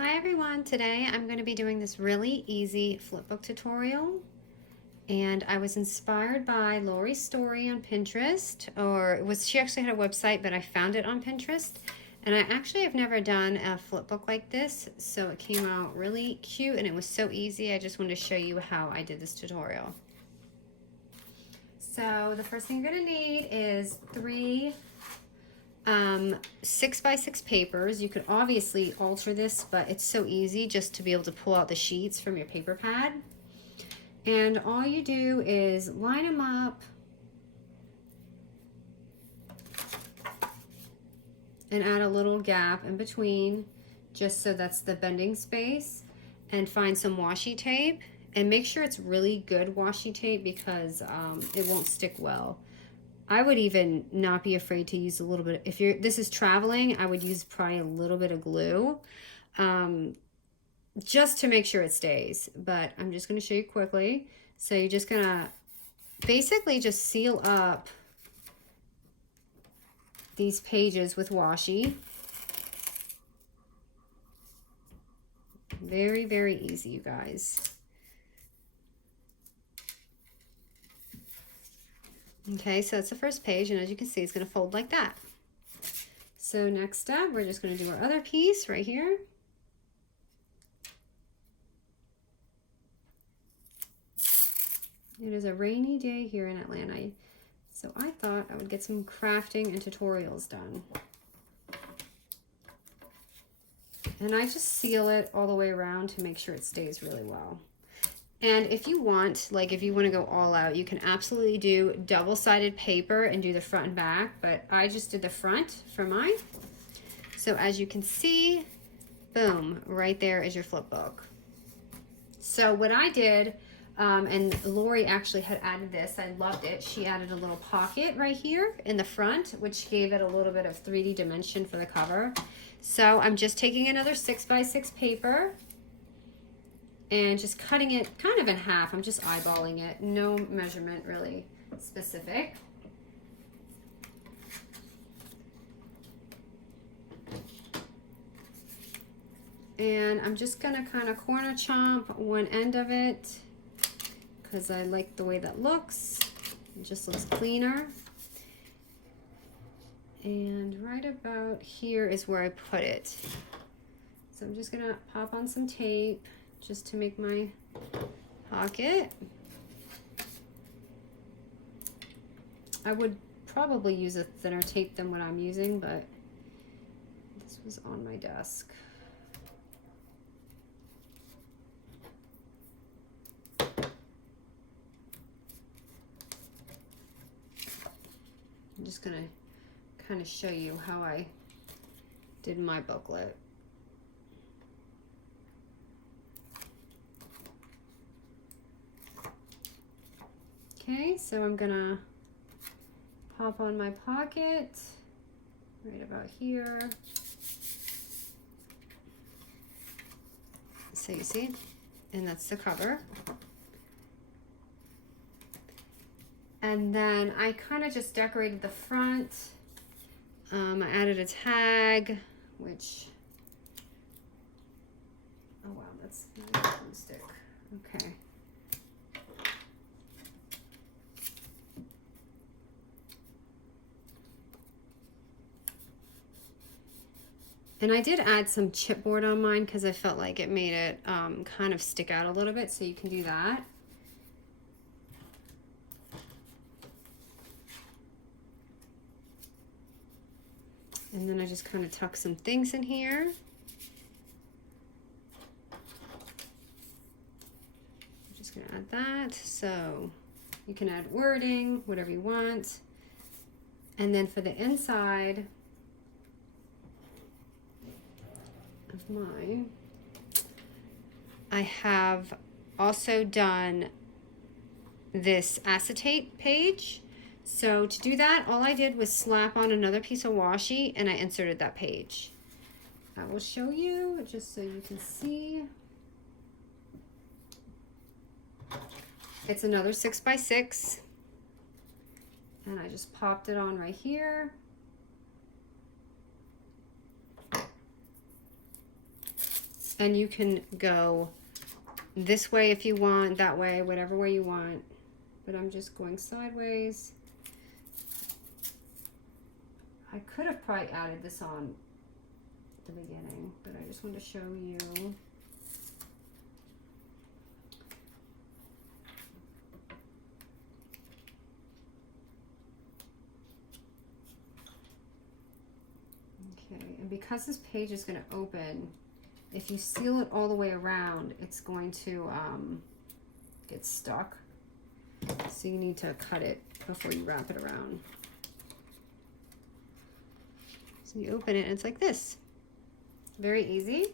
Hi everyone, today I'm going to be doing this really easy flipbook tutorial, and I was inspired by Lori's story on Pinterest, she actually had a website, but I found it on Pinterest, and I actually have never done a flipbook like this, so it came out really cute and it was so easy. I just wanted to show you how I did this tutorial. So the first thing you're going to need is three 6x6 papers. You could obviously alter this, but it's so easy just to be able to pull out the sheets from your paper pad. And all you do is line them up and add a little gap in between, just so that's the bending space, and find some washi tape, and make sure it's really good washi tape because it won't stick well. I would even not be afraid to use a little bit. If this is traveling, I would use probably a little bit of glue, just to make sure it stays. But I'm just going to show you quickly. So you're just going to basically just seal up these pages with washi. Very, very easy, you guys. Okay, so that's the first page, and as you can see, it's going to fold like that. So next step, we're just going to do our other piece right here. It is a rainy day here in Atlanta, so I thought I would get some crafting and tutorials done. And I just seal it all the way around to make sure it stays really well. And if you want, like if you want to go all out, you can absolutely do double-sided paper and do the front and back, but I just did the front for mine. So as you can see, boom, right there is your flip book. So what I did, and Lori actually had added this, I loved it. She added a little pocket right here in the front, which gave it a little bit of 3D dimension for the cover. So I'm just taking another 6x6 paper and just cutting it kind of in half. I'm just eyeballing it, no measurement really specific. And I'm just gonna kind of corner chomp one end of it because I like the way that looks. It just looks cleaner. And right about here is where I put it. So I'm just gonna pop on some tape just to make my pocket. I would probably use a thinner tape than what I'm using, but this was on my desk. I'm just gonna kind of show you how I did my booklet. Okay, so I'm gonna pop on my pocket right about here. So you see, and that's the cover. And then I kind of just decorated the front. I added a tag, which, oh wow, that's my glue stick. Okay. And I did add some chipboard on mine because I felt like it made it kind of stick out a little bit, so you can do that. And then I just kind of tuck some things in here. I'm just gonna add that. So you can add wording, whatever you want. And then for the inside of mine, I have also done this acetate page. So to do that, all I did was slap on another piece of washi and I inserted that page. I will show you just so you can see. It's another 6x6 and I just popped it on right here. And you can go this way if you want, that way, whatever way you want. But I'm just going sideways. I could have probably added this on at the beginning, but I just want to show you. Okay, and because this page is going to open, if you seal it all the way around, it's going to get stuck. So you need to cut it before you wrap it around. So you open it and it's like this. Very easy.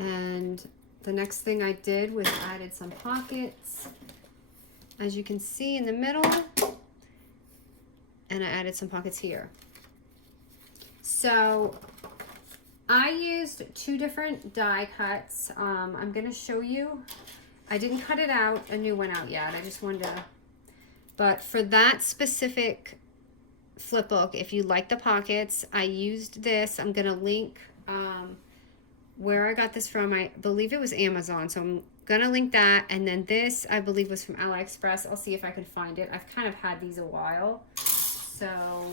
And the next thing I did was added some pockets, as you can see in the middle, and I added some pockets here. So I used 2 different die cuts. I'm gonna show you. I didn't cut it out, a new one out yet. I just wanted to, but for that specific flip book, if you like the pockets, I used this. I'm gonna link where I got this from. I believe it was Amazon, so I'm gonna link that. And then this, I believe, was from AliExpress. I'll see if I can find it. I've kind of had these a while, so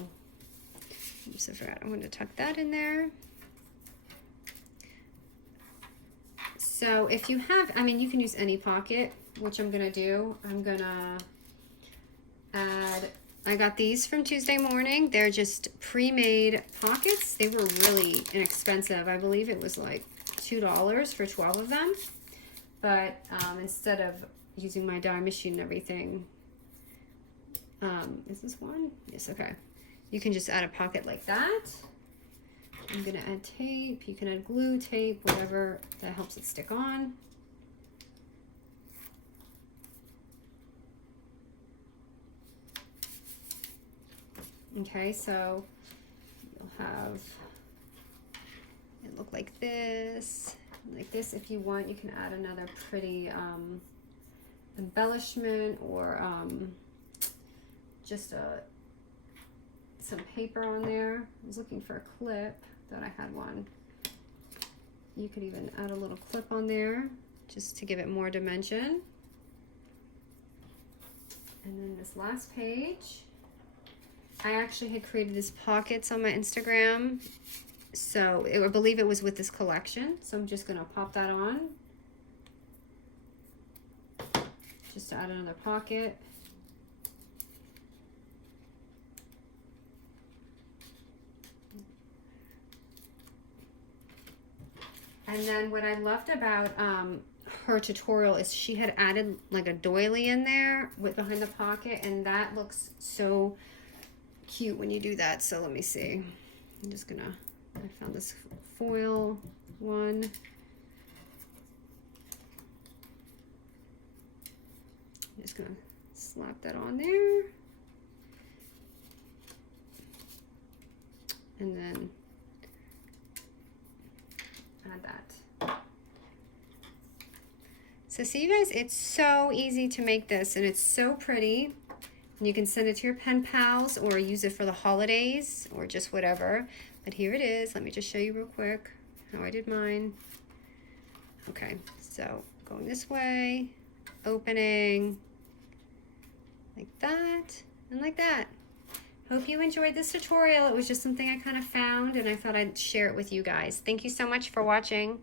oops, I forgot. I want to tuck that in there. So if you have, I mean, you can use any pocket, which I'm gonna do. I'm gonna add, I got these from Tuesday Morning. They're just pre-made pockets. They were really inexpensive. I believe it was like $2 for 12 of them. But instead of using my die machine and everything, is this one? Yes, okay. You can just add a pocket like that. I'm gonna add tape. You can add glue, tape, whatever that helps it stick on. Okay, so you'll have it look like this. Like this, if you want, you can add another pretty embellishment, or just some paper on there. I was looking for a clip, thought I had one. You could even add a little clip on there just to give it more dimension. And then this last page, I actually had created these pockets on my Instagram, so I believe it was with this collection. So I'm just gonna pop that on, just to add another pocket. And then what I loved about her tutorial is she had added like a doily in there with behind the pocket, and that looks so cute when you do that. So let me see. I'm just gonna, I found this foil one. I'm just gonna slap that on there. And then add that. So see, you guys, it's so easy to make this, and it's so pretty. And you can send it to your pen pals or use it for the holidays or just whatever. But here it is. Let me just show you real quick how I did mine. Okay, so going this way, opening like that and like that. Hope you enjoyed this tutorial. It was just something I kind of found, and I thought I'd share it with you guys. Thank you so much for watching.